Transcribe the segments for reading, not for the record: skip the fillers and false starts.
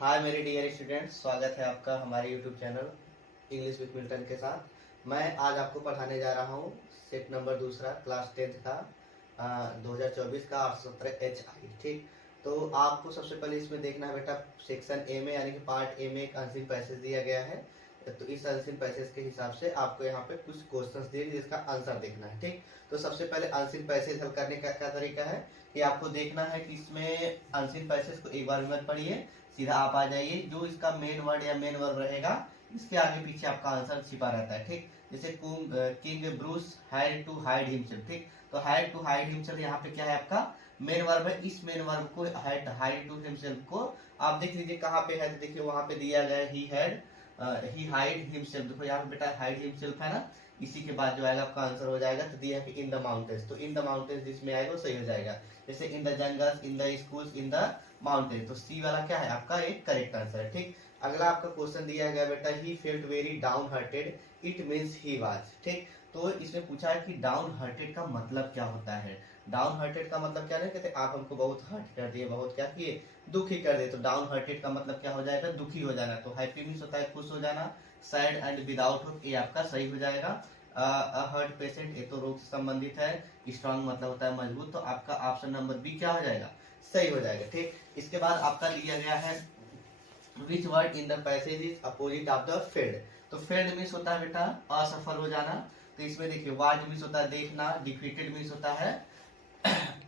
हाय मेरे dear students, स्वागत है आपका हमारे YouTube channel English with Milton के साथ। मैं आज आपको पढ़ाने जा रहा हूँ सेट नंबर दूसरा क्लास 10th का 2024 का 817 HI। ठीक, तो आपको सबसे पहले इसमें देखना है बेटा, सेक्शन ए में यानी कि पार्ट ए में एक अनसीन पैसेज दिया गया है। तो इस अनसीन पैसेज के हिसाब से आपको यहाँ पे कुछ क्वेश्चंस दिए जिसका आंसर देखना है। ठीक, तो सबसे पहले अनसीन पैसेज हल करने का क्या तरीका है कि आपको देखना है कि इसमें अनसीन पैसेज को एक बार मत पढ़िए, सीधा आप आ जाइए। जो इसका मेन वर्ड या मेन वर्ब रहेगा इसके आगे पीछे आपका आंसर छिपा रहता है। ठीक, जैसे King Bruce had to hide himself. ठीक, तो हैड टू हाइड हिमसेल्फ यहाँ पे क्या है, आपका मेन वर्ब है। इस मेन वर्ब को हाइड टू हिमसेल्फ को आप देख लीजिए कहाँ पे है, तो देखिए वहां पे दिया गया ही हाइड हिमसेल्फ। देखो यहाँ पे बेटा हाइड हिमसेल्फ है ना, इसी के बाद जो आएगा आपका आंसर हो जाएगा। तो दिया है कि इन द माउंटेन्स, तो इन द माउंटेन्स जिसमें आएगा वो सही हो जाएगा। जैसे in the jungles, in the schools, in the mountain, तो सी वाला क्या है आपका एक करेक्ट आंसर है। ठीक, अगला आपका क्वेश्चन दिया गया बेटा, he felt very down hearted, it means he was. ठीक, तो इसमें पूछा है कि डाउन हार्टेड का मतलब क्या होता है। डाउन हार्टेड का मतलब क्या नहीं कहते, आप हमको बहुत हर्ट कर दिए, बहुत क्या किए, दुखी कर दिए। तो डाउन हार्टेड का मतलब क्या हो जाएगा, दुखी हो जाना। तो हैप्पी मीन्स होता है खुश हो जाना, सैड एंड विदाउट होप ये आपका सही हो जाएगा। हार्ट पेशेंट ये तो रोग से संबंधित है, स्ट्रांग मतलब होता है मजबूत। तो आपका ऑप्शन नंबर बी क्या हो जाएगा, सही हो जाएगा। ठीक, इसके बाद आपका लिया गया है which word in the passage is opposite of the failed. तो फेल्ड मीन्स होता है बेटा असफल हो जाना। तो इसमें देखिए वाज मीन्स होता है देखना, डिफीटेड मीन्स होता है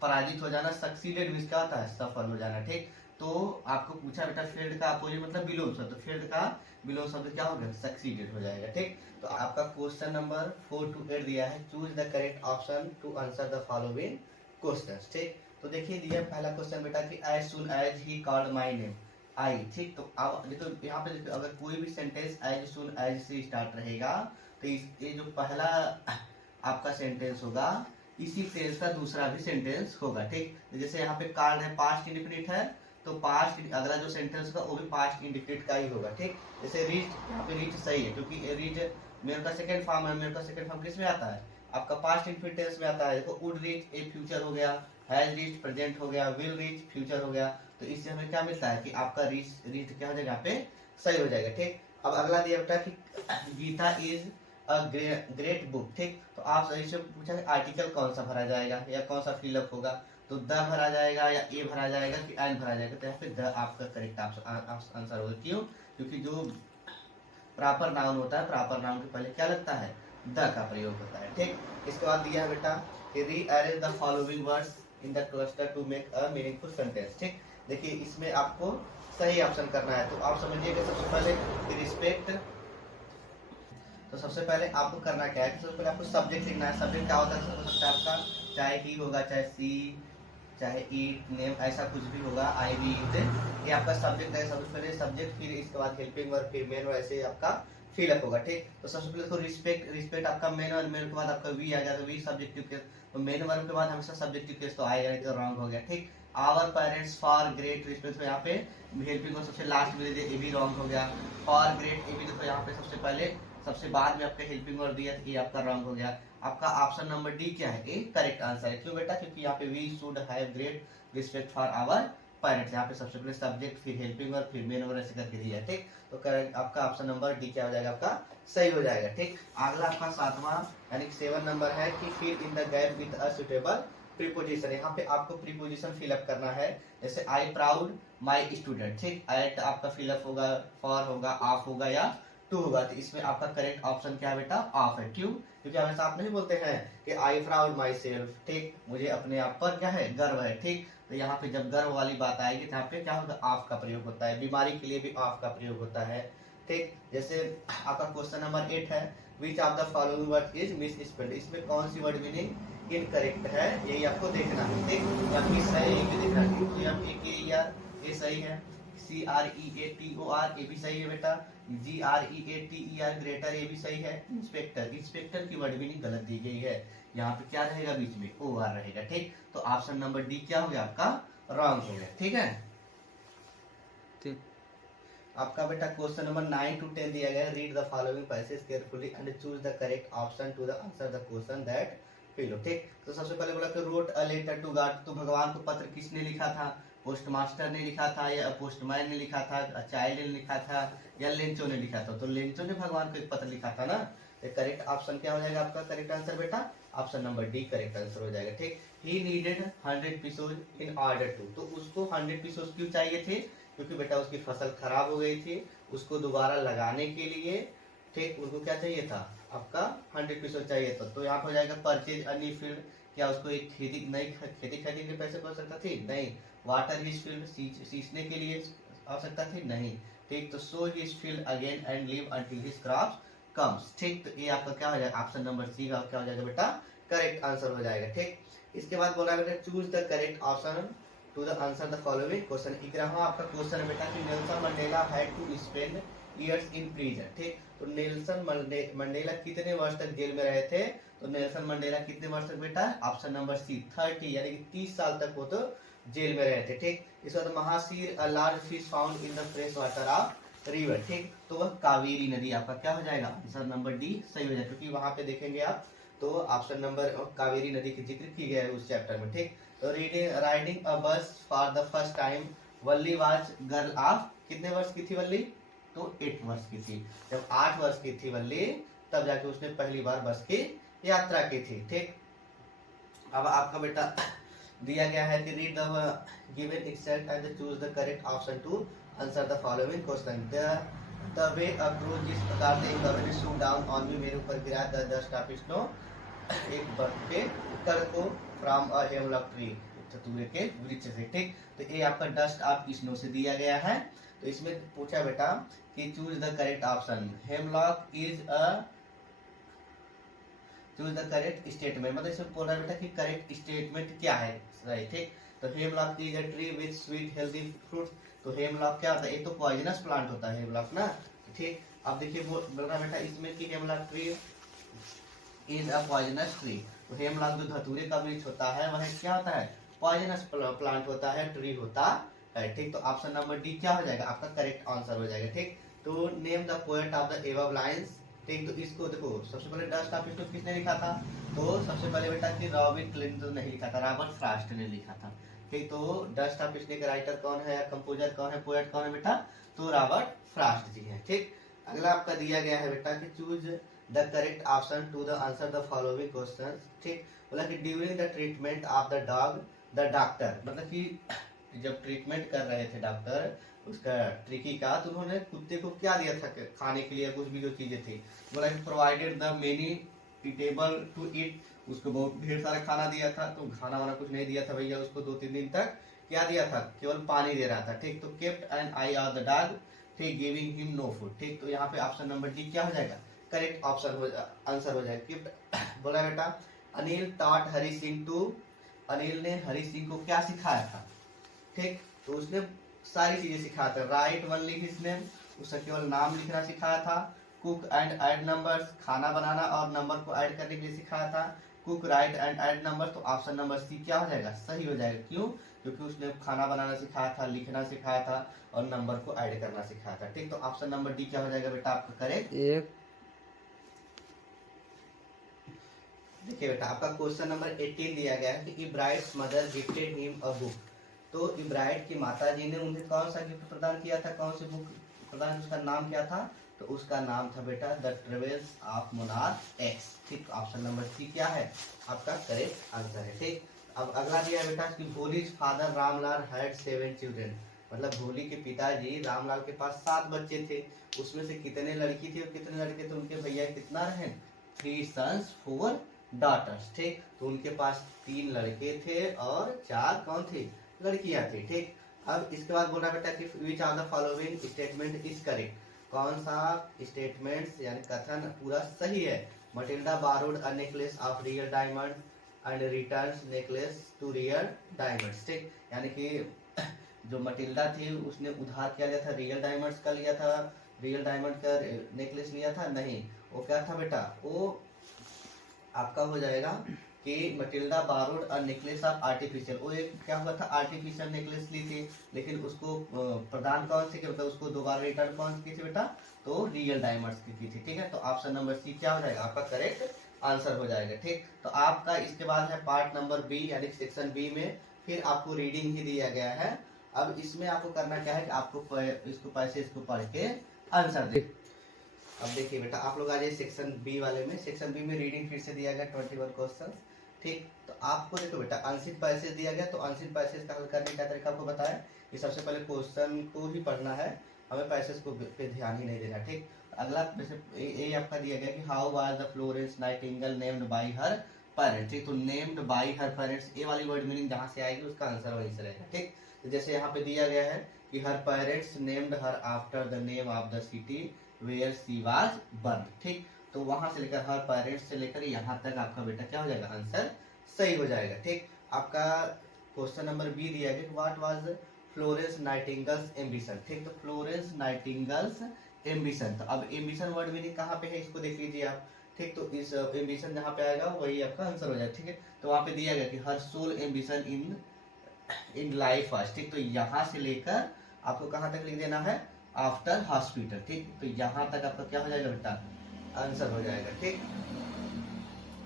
पराजित हो जाना, सक्सीडेड मीन्स क्या होता है सफल हो जाना। ठीक, तो आपको पूछा बेटा फेल्ड का अपोजिट मतलब विलोम शब्द, तो फेल्ड का विलोम शब्द क्या होगा, सक्सीडेड हो जाएगा। ठीक, तो आपका क्वेश्चन नंबर 4 to 8 दिया है, choose the correct option to answer the following questions. ठीक, तो देखिए दिया पहला क्वेश्चन बेटा कि as soon as he called my name I. ठीक, तो अब देखो यहाँ पे देखो, अगर कोई भी सेंटेंस एज सुन एज से स्टार्ट रहेगा तो ये जो पहला आपका सेंटेंस होगा इसी टेंस का दूसरा भी सेंटेंस होगा। ठीक, तो जैसे यहाँ पे कॉल्ड है पास्ट इंडिफिनिट है, तो पास्ट अगला जो सेंटेंस होगा वो भी पास्ट इंडिफिनिट का ही होगा। ठीक, जैसे रीच, यहाँ पे रीच सही है क्योंकि रीच मेरे का सेकंड फॉर्म है। मेरे का सेकंड फॉर्म किस में आता है, आपका पास्ट इंडिफिनिट टेंस में आता है। देखो वुड रीच ए फ्यूचर हो गया, हैज रीच प्रेजेंट हो गया, विल रीच फ्यूचर हो गया। तो इससे हमें क्या मिलता है कि आपका रीच रीच क्या हो जाएगा यहाँ पे सही हो जाएगा। ठीक, अब अगला दिया बेटा कि Gita is a great book. ठीक, तो आप सही से पूछा कि आर्टिकल कौन सा भरा जाएगा या कौन सा फिलअप होगा, तो द भरा जाएगा या ए भरा जाएगा कि एन भरा जाएगा। तो यहाँ पे द आपका करेक्ट आंसर होगा। क्यों, क्योंकि जो प्रॉपर नाउन होता है, प्रॉपर नाउन के पहले क्या लगता है, द का प्रयोग होता है। ठीक, इसके बाद दिया है बेटा rearrange the following words in the cluster to make a meaningful sentence. ठीक, देखिए इसमें आपको सही ऑप्शन करना है। तो आप समझिएगा सबसे पहले रिस्पेक्ट, तो सबसे पहले आपको करना क्या है, सबसे पहले आपको सब्जेक्ट लिखना है। सब्जेक्ट क्या होता है, हो सकता है आपका चाहे ही होगा, चाहे सी, चाहे ईट, नेम, ऐसा कुछ भी होगा, आई बी इट, ये आपका सब्जेक्ट है। सबसे पहले सब्जेक्ट, फिर इसके बाद हेल्पिंग वर्ब, फिर मेन वर्ब, ऐसे आपका फिलअप होगा। ठीक, तो सबसे पहले तो रिस्पेक्ट, रिस्पेक्ट आपका मेन वर्ब, मेन के बाद आपका वी आ गया, तो वी सब्जेक्टिव केस, तो मेन वर्ब के बाद हमेशा सब्जेक्टिव केस तो आएगा, नहीं तो रॉन्ग हो गया। ठीक, our parents for great respect, तो यहाँ पे हेल्पिंग वर्ब सबसे लास्ट में दे दिया, ये भी रॉन्ग हो गया। फॉर ग्रेट ये भी देखो यहाँ पे सबसे पहले, सबसे बाद में आपका हेल्पिंग वर्ब दिया, ये आपका रॉन्ग हो गया। आपका ऑप्शन नंबर डी क्या है, ए करेक्ट आंसर है। क्यों बेटा, क्योंकि यहाँ पे we should have great respect for our parents, यहाँ पे सबसे पहले सब्जेक्ट, फिर हेल्पिंग वर्ब, फिर मेन वर्ब ऐसे करके दिया है। ठीक, तो करेक्ट आपका ऑप्शन नंबर डी क्या हो जाएगा, आपका सही हो जाएगा। ठीक, अगला आपका 7वां यानी 7 नंबर है कि fill in the gap with a suitable preposition. यहाँ पे आपको प्रीपोजिशन फिलअप करना है। जैसे आई प्राउड माई स्टूडेंट। ठीक, एट आपका फिलअप होगा, फॉर होगा, ऑफ होगा या टू होगा। तो इसमें आपका करेक्ट ऑप्शन क्या है बेटा, ऑफ है। क्यों, क्योंकि हमेशा आप नहीं बोलते हैं कि आई प्राउड माई सेल्फ। ठीक, मुझे अपने आप पर क्या है, गर्व है। ठीक, तो यहाँ पे जब गर्व वाली बात आएगी तो यहाँ पे क्या होगा, ऑफ का प्रयोग होता है। बीमारी के लिए भी ऑफ का प्रयोग होता है। ठीक, जैसे आपका क्वेश्चन नंबर 8 है, विच of the following word is miss spelled. इसमें कौन सी वर्ड मीनिंग इनकरेक्ट है, यही आपको देखना है। ठीक, या मिस है ये भी देखना है। तो यहाँ पे के यार ये सही है, C R E A T O R ये भी सही है बेटा, G R E A T E R greater ये भी सही है। इंस्पेक्टर, इंस्पेक्टर की वर्ड मीनिंग गलत दी गई है, यहाँ पे क्या रहेगा, बीच में ओ आर रहेगा। ठीक, तो ऑप्शन नंबर डी क्या हो गया, आपका रॉन्ग हो गया। ठीक है, ठीक, आपका बेटा क्वेश्चन नंबर 9 to 10 दिया गया है, read the following passage carefully and choose the correct option to the answer the question that follow. ठीक, तो सबसे पहले बोला कि wrote a letter to God, तो भगवान को पत्र किसने लिखा था, पोस्ट मास्टर ने लिखा था या पोस्टमैन ने लिखा था, चाइल्ड ने लिखा था या लेंचो ने लिखा था? तो लेंचो ने भगवान को एक पत्र लिखा था ना। करेक्ट ऑप्शन क्या हो जाएगा आपका करेक्ट आंसर बेटा? Option number D correct answer हो जाएगा। ठीक, he needed 100 pieces in order to, तो उसको 100 पीसेज क्यों चाहिए थे? क्योंकि बेटा उसकी फसल खराब हो गई थी, उसको दोबारा लगाने के लिए ठीक उनको क्या चाहिए था? आपका 100 पीसेज चाहिए था। तो यहाँ पर हो जाएगा परचेज अ न्यू फील्ड, क्या उसको एक नई खेती खरीदने के पैसे की आवश्यकता थी? नहीं। वाटर हिज फील्ड, सींचने के लिए आवश्यकता थी? नहीं। ठीक, तो so his field again and leave until his crops comes. ठीक, तो ये आपका क्या हो जाएगा? ऑप्शन नंबर सी का क्या हो जाएगा बेटा? करेक्ट आंसर हो जाएगा। ठीक, इसके बाद बोला बेटा choose the correct option to the answer the following question. 11वां आपका क्वेश्चन है बेटा कि Nelson Mandela had to spend years in prison. ठीक, तो नेल्सन मंडेला कितने वर्ष तक जेल में रहे थे? तो नेल्सन मंडेला कितने वर्ष तक बेटा? ऑप्शन नंबर सी 30, यानी कि 30 साल तक वो तो जेल में रहे थे। ठीक, इस बाद mahseer a large fish found in the fresh water of river. ठीक, तो वह कावेरी नदी आपका क्या हो जाएगा? आंसर नंबर डी सही हो जाएगा, क्योंकि वहां पे देखेंगे आप तो ऑप्शन नंबर कावेरी नदी की जिक्र की गया है उस चैप्टर में। ठीक, तो राइडिंग अ बस for the first time Valli was girl of, कितने वर्ष की थी वल्ली? तो 8 वर्ष की थी। जब 8 वर्ष की थी वल्ली तब जाके उसने पहली बार बस की यात्रा की थी। ठीक, अब आपका बेटा दिया गया है कि read the given extract and choose the correct option to answer the following question. The way a crew, जिस प्रकार से एक कवरे शू डाउन ऑन मी, मेरे ऊपर गिरा द डस्ट ऑफ स्नो, एक बर्फ के कण को फ्रॉम अ हेमलॉक ट्री, धतूरे के वृक्ष से। ठीक, तो ये आपका डस्ट ऑफ स्नो से दिया गया है। तो इसमें पूछा बेटा कि choose the correct option. Hemlock is a, choose the correct statement, मतलब इसमें बोल रहा है बेटा कि करेक्ट स्टेटमेंट क्या है सही। ठीक, तो hemlock is a tree with sweet healthy fruit. तो हेमलॉक क्या होता है? ये तो पॉइजनस प्लांट होता है हेमलॉक ना। ठीक, अब देखिए बोल रहा है बेटा इसमें कि hemlock tree is a poisonous tree. तो हेमलॉक जो धतूरे का वृक्ष होता है वह क्या होता है? पॉइजनस प्लांट होता है, ट्री होता है। ठीक, तो ऑप्शन नंबर डी क्या हो जाएगा? आपका करेक्ट आंसर हो जाएगा। ठीक, तो name the poet of the above lines. ठीक, तो इसको देखो सबसे पहले डस्ट ऑफ स्नो किसने लिखा था? तो सबसे पहले बेटा कि रॉबिन क्लिंटन नहीं लिखा था, रॉबर्ट फ्रॉस्ट ने लिखा था। ठीक, तो डस्ट ऑफ स्नो के राइटर कौन है, कंपोजर कौन है, पोएट कौन है बेटा? तो रॉबर्ट फ्रॉस्ट जी हैं। ठीक, अगला आपका दिया गया है बेटा कि choose the correct option to the answer the following question. ठीक, बोला कि during the treatment of the dog the doctor, मतलब कि जब ट्रीटमेंट कर रहे थे डॉक्टर उसका ट्रिकी का, तो उन्होंने कुत्ते को क्या दिया था खाने के लिए, कुछ भी जो चीजें थी, बोला कि provided the many eatable to eat, उसको बहुत ढेर सारा खाना दिया था। तो खाना वाना कुछ नहीं दिया था भैया उसको, 2-3 दिन तक क्या दिया था? केवल पानी दे रहा था। ठीक, तो kept an eye on the dog, ठीक, गिविंग हिम नो फूड। ठीक, तो यहाँ पे ऑप्शन नंबर डी क्या हो जाएगा? करेक्ट ऑप्शन आंसर हो जाएगा। केप्ट बोला बेटा अनिल टॉट हरि सिंह टू, अनिल ने हरि सिंह को क्या सिखाया था? ठीक, तो उसने सारी चीजें सिखाया था। राइट ओनली हिज नेम, उसका केवल नाम लिखना सिखाया था। कुक एंड ऐड नंबर्स, खाना बनाना और नंबर को ऐड करने के लिए सिखाया था। Cook right and add number, तो ऑप्शन नंबर सी क्या हो जाएगा? सही हो जाएगा। क्यों? क्योंकि उसने खाना बनाना सिखाया था, लिखना सिखाया था और नंबर को ऐड करना सिखाया था। ठीक, तो ऑप्शन नंबर डी क्या हो जाएगा बेटा आपका करेक्ट? देखिए बेटा आपका क्वेश्चन नंबर 18 दिया गया है कि Ibrahim's mother gifted him a book. तो इब्राहिम की माता जी ने उन्हें कौन सा गिफ्ट प्रदान किया था, कौन सी बुक प्रदान, उसका नाम क्या था? तो उसका नाम था बेटा the travels of monarch x. ठीक, ऑप्शन नंबर सी क्या है? आपका करेक्ट आंसर है। ठीक, अब अगला दिया है बेटा कि Bholi's father Ramlal had 7 children, मतलब भोली के पिताजी रामलाल के पास 7 बच्चे थे, उसमें से कितने लड़की थी और कितने लड़के थे? उनके भैया कितना रहे? 3 सन्स 4 डॉटर्स। ठीक, तो उनके पास 3 लड़के थे और 4 कौन थे? लड़कियां थी। ठीक, अब इसके बाद बोल रहा बेटा कि which of the following statement is correct, कौन सा स्टेटमेंट यानी कथन पूरा सही है? Matilda borrowed a necklace of real diamond and returns necklace to real diamonds. ठीक, यानी कि जो मटिल्डा थी उसने उधार क्या लिया था? रियल डायमंड्स का लिया था, रियल डायमंड का नेकलेस लिया था? नहीं, वो क्या था बेटा? वो आपका हो जाएगा कि Matilda borrowed a necklace of artificial, वो एक क्या हुआ था? आर्टिफिशियल नेकलेस ली थी, लेकिन उसको प्रदान कौन से किया, उसको दोबारा रिटर्न कौन की थी बेटा? तो रियल डायमंड्स की थी। ठीक है, तो ऑप्शन नंबर सी क्या हो जाएगा? आपका करेक्ट आंसर हो जाएगा। ठीक, तो आपका इसके बाद है पार्ट नंबर बी यानी सेक्शन बी में फिर आपको रीडिंग ही दिया गया है अब इसमें आपको करना क्या है कि आपको इसको पढ़ के आंसर दे। अब देखिए बेटा, आप लोग आ जाइए सेक्शन बी वाले में। सेक्शन बी में रीडिंग फिर से दिया गया 21 क्वेश्चन। ठीक, तो आपको देखो बेटा अनसिन पैसेज दिया गया, तो अनसिन पैसेज का हल करने का तरीका आपको बताया कि सबसे पहले क्वेश्चन को ही पढ़ना है, हमें पैसेज को पे ध्यान ही नहीं देना। ठीक, अगला ये आपका दिया गया कि how was the Florence Nightingale named by her parents. ठीक, तो नेम्ड बाय हर पेरेंट्स, ये वाली वर्ड मीनिंग जहाँ से आएगी उसका आंसर वहीं से रहेगा। ठीक, तो जैसे यहाँ पे दिया गया है कि her parents named her after the name of the city where she was born. ठीक, तो वहां से लेकर हर पेरेंट्स से लेकर यहाँ तक आपका बेटा क्या हो जाएगा, आंसर सही हो जाएगा। ठीक, आपका क्वेश्चन नंबर बी दिया गया what was Florence nightingales ambition. ठीक, तो फ्लोरेंस नाइटिंगेल्स एम्बिशन, तो अब एम्बिशन वर्ड मीनिंग कहाँ पे है इसको देख लीजिए आप। ठीक, तो इस एम्बिशन जहाँ पे आएगा वही आपका आंसर हो जाएगा। ठीक है, तो वहाँ पे दिया गया कि her sole ambition in life was. ठीक, तो यहाँ से लेकर आपको कहाँ तक लिख देना है, आफ्टर हॉस्पिटल। ठीक, तो यहाँ तक आपका क्या हो जाएगा बेटा, आंसर हो जाएगा। ठीक,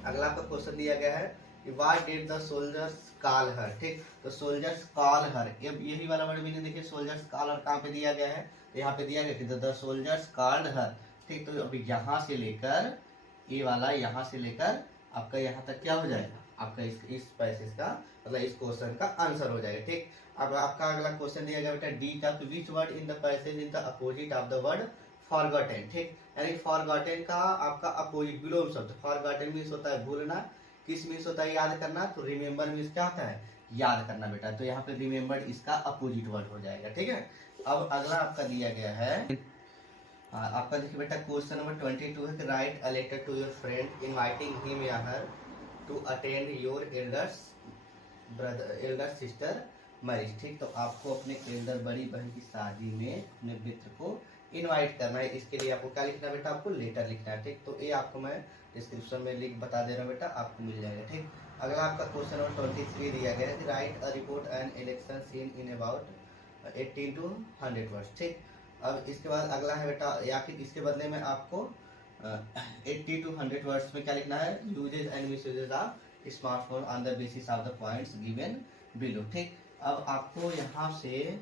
अगला आपका क्वेश्चन दिया गया है what did the soldiers call her. ठीक, तो सोल्जर्स कॉल हर, यही वाला वर्ड मीनिंग देखिए, सोल्जर्स कॉल हर कहाँ पे दिया गया है, तो यहाँ पे दिया गया कि द सोल्जर्स कॉल्ड हर। ठीक, तो अभी यहाँ से लेकर ये वाला, यहाँ से लेकर आपका यहाँ तक क्या हो जाएगा, आपका इस पैसेज का मतलब इस क्वेश्चन का आंसर हो जाएगा। ठीक, अब आपका अगला क्वेश्चन दिया गया बेटा डी का, which word in the passage in the opposite of the word forgotten. ठीक, यानी फॉरगॉटन का आपका अपोजिट विलोम शब्द, फॉरगॉटन मीन्स होता है भूलना, किस मीन्स होता है याद करना, तो रिमेम्बर मीन्स क्या होता है, याद करना बेटा, तो यहाँ पे रिमेम्बर्ड इसका अपोजिट वर्ड हो जाएगा। ठीक है, अब अगला आपका दिया गया है आपका देखिए बेटा क्वेश्चन नंबर 22 है कि write a letter to your friend inviting him या her to attend your elder sister marriage. ठीक, तो आपको अपने एल्डर बड़ी बहन की शादी में अपने मित्र को इनवाइट करना है, इसके लिए आपको क्या लिखना है बेटा, आपको लेटर लिखना है। ठीक, तो ये आपको मैं डिस्क्रिप्शन में लिंक बता दे रहा हूँ बेटा, आपको मिल जाएगा। ठीक, अगला आपका क्वेश्चन नंबर 23 दिया गया है कि write a report an election seen in about 80 to 100 words. ठीक, अब इसके बाद अगला है बेटा, या फिर इसके बदले में आपको 80 to 100 वर्ड्स में क्या लिखना है, uses and misuses of smartphone on the basis of the points given below. ठीक, अब आपको यहाँ से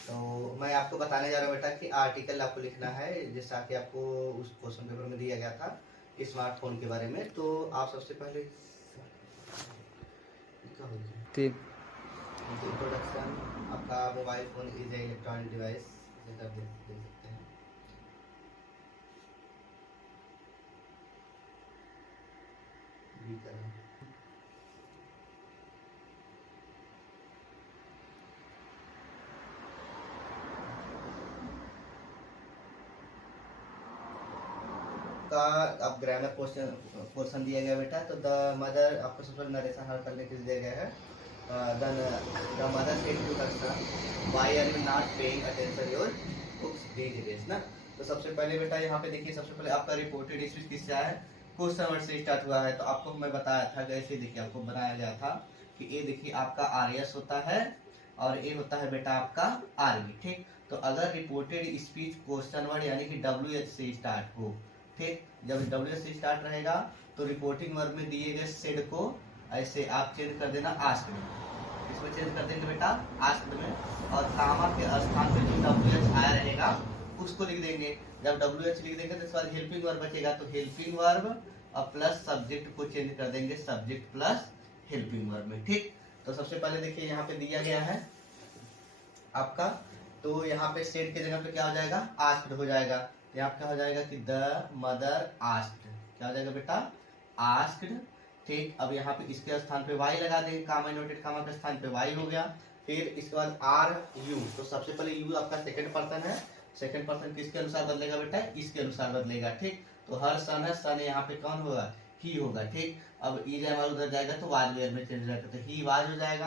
तो मैं आपको बताने जा रहा हूँ बेटा कि आर्टिकल आपको लिखना है, जैसा कि आपको उस क्वेश्चन पेपर में दिया गया था स्मार्टफोन के बारे में। तो आप सबसे पहले इंट्रोडक्शन, आपका mobile phone is a electronic device, देख सकते हैं। का अब ग्रामर पोर्शन दिया गया बेटा, तो द मदर आपको सबसे पहले नरेशन हल करने के लिए दिया गया है। The mother said to her son why are you not paying attention your books these days ना। तो सबसे पहले बेटा यहाँ पे देखिए, सबसे पहले आपका रिपोर्टेड स्पीच किससे आया है, क्वेश्चन वर्ड से स्टार्ट हुआ है। तो आपको मैं बताया था कैसे, देखिए आपको बनाया गया था कि ये देखिए आपका आरएस होता है और ये होता है बेटा आपका आरबी। ठीक, तो अगर रिपोर्टेड स्पीच क्वेश्चन वर्ड यानी कि डब्ल्यूएच से स्टार्ट हो, ठीक, जब डब्ल्यूएच से स्टार्ट रहेगा तो रिपोर्टिंग वर्ब में दिए गए सेड को ऐसे आप चेंज कर देना आस्क्ड में, इसमें चेंज कर देंगे बेटा आस्क्ड में, और कामा के स्थान पे जो डब्ल्यूएच आया रहेगा उसको लिख देंगे। जब डब्ल्यूएच लिख देंगे तो इसके बाद हेल्पिंग वर्ब बचेगा, तो हेल्पिंग वर्ब और प्लस सब्जेक्ट को चेंज कर देंगे सब्जेक्ट प्लस हेल्पिंग वर्ब में। ठीक, तो सबसे पहले देखिए यहाँ पे दिया गया है आपका, तो यहाँ पे सेड के जगह पे क्या हो जाएगा, आस्क्ड हो जाएगा। यहाँ क्या हो जाएगा कि द मदर आस्क्ड, क्या हो जाएगा बेटा, आस्क्ड। ठीक, अब यहाँ पे इसके स्थान पे वाई लगा देंगे, कामा नोटेड कामा के स्थान पे वाई हो गया। फिर इसके बाद आर यू, तो सबसे पहले यू आपका सेकंड पर्सन है, सेकंड पर्सन किसके अनुसार बदलेगा बेटा, इसके अनुसार बदलेगा। ठीक, तो हर सन है, सन यहाँ पे कौन होगा, ही होगा। ठीक, अब ई हमारा उधर जाएगा तो वाज वेयर में चेंज हो जाएगा, तो ही वाज हो जाएगा।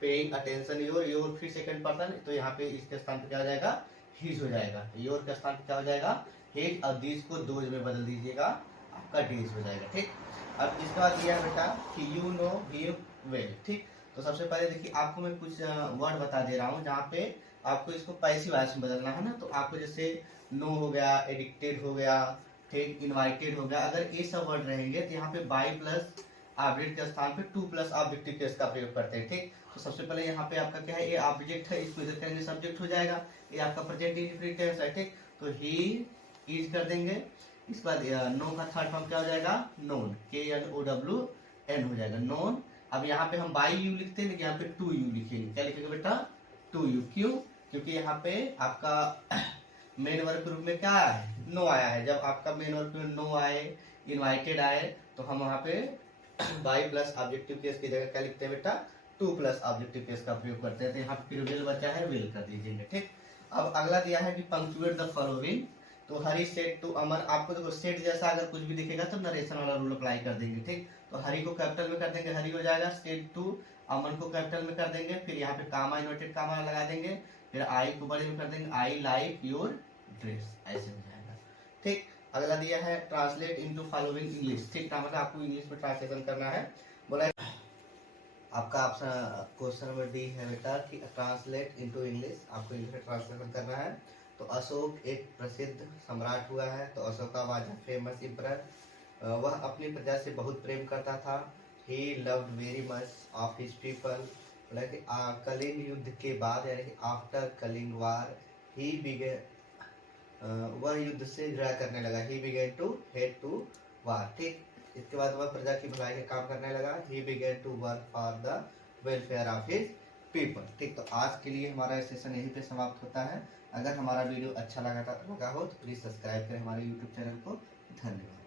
पेइंग अटेंशन योर फिर सेकंड पर्सन, तो यहाँ पे इसके स्थान पे क्या हो जाएगा, हिज हो जाएगा। योर के स्थान पे क्या हो जाएगा, हिज, और दिस को दोज में बदल दीजिएगा, आपका डिज हो जाएगा। ठीक, अब इसके बाद दिया बेटा कि यू नो हिम वेल। ठीक, तो सबसे पहले देखिए आपको मैं कुछ वर्ड बता दे रहा हूँ जहाँ पे आपको इसको पैसिव वॉइस में बदलना है ना। तो आपको जैसे नो हो गया, एडिक्टेड हो गया, ठीक, इनवाइटेड हो गया, अगर ये सब वर्ड रहेंगे तो यहाँ पे बाई प्लस ऑब्जेक्ट के स्थान पे टू प्लस ऑब्जेक्टिव केस का प्रयोग करते हैं। ठीक, तो सबसे पहले यहाँ पे आपका क्या है, ये ऑब्जेक्ट है, इसको इधर करेंगे सब्जेक्ट हो जाएगा, ये आपका प्रेजेंट इंडेफिनिट टेंस है। ठीक, तो ही इज कर देंगे, इसके बाद नो का थर्ड फॉर्म क्या हो जाएगा, नोन, KNOWN हो जाएगा, नोन। अब यहाँ पे हम बाई यू लिखते हैं, लेकिन यहाँ पे टू यू लिखेंगे, क्या लिखेंगे बेटा, टू यू। क्यों, क्योंकि यहाँ पे आपका मेन वर्ब ग्रुप में क्या आया है, नो आया है। जब आपका मेन वर्ब में नो आए, इनवाइटेड आए, तो हम वहाँ पे बाई प्लस ऑब्जेक्टिव केस की जगह क्या लिखते हैं बेटा, टू प्लस ऑब्जेक्टिव केस का प्रयोग करते हैं। तो यहाँ पे फिर विल बचा है, विल कर दीजिएगा। ठीक, अब अगला दिया है कि पंक्चुएट द फॉलोइंग। तो हरी सेड टू अमन, आपको देखो सेड जैसा अगर कुछ भी दिखेगा तो नरेशन वाला रूल अप्लाई कर देंगे। ठीक, तो हरी को कैपिटल में कर देंगे, हरी हो जाएगा, सेड टू अमन को कैपिटल में कर देंगे, फिर यहाँ पे कामा इन्वर्टेड कामा लगा देंगे, फिर आई को बड़े में कर देंगे, आई लाइक योर ड्रेस, ऐसे हो जाएगा। ठीक, अगला दिया है ट्रांसलेट इनटू फॉलोइंग इंग्लिश। ठीक, मतलब आपको इंग्लिश में ट्रांसलेशन करना है। बोला आपका ऑप्शन क्वेश्चन नंबर डी है बेटा कि ट्रांसलेट इनटू इंग्लिश, आपको इंग्लिश में ट्रांसलेशन करना है। तो अशोक एक प्रसिद्ध सम्राट हुआ है, तो Ashoka was a famous emperor, वह अपनी प्रजा से बहुत प्रेम करता था। He loved very much of his people, Kalinga युद्ध के बाद यानी कि after Kalinga war he began, वह युद्ध से घृणा करने लगा, he began to hate to war. ठीक, इसके बाद वह प्रजा की भलाई का काम करने लगा, he began to work for the welfare of his people. ठीक, तो आज के लिए हमारा सेशन यहीं पे समाप्त होता है। अगर हमारा वीडियो अच्छा लगा हो तो प्लीज सब्सक्राइब करें हमारे यूट्यूब चैनल को। धन्यवाद।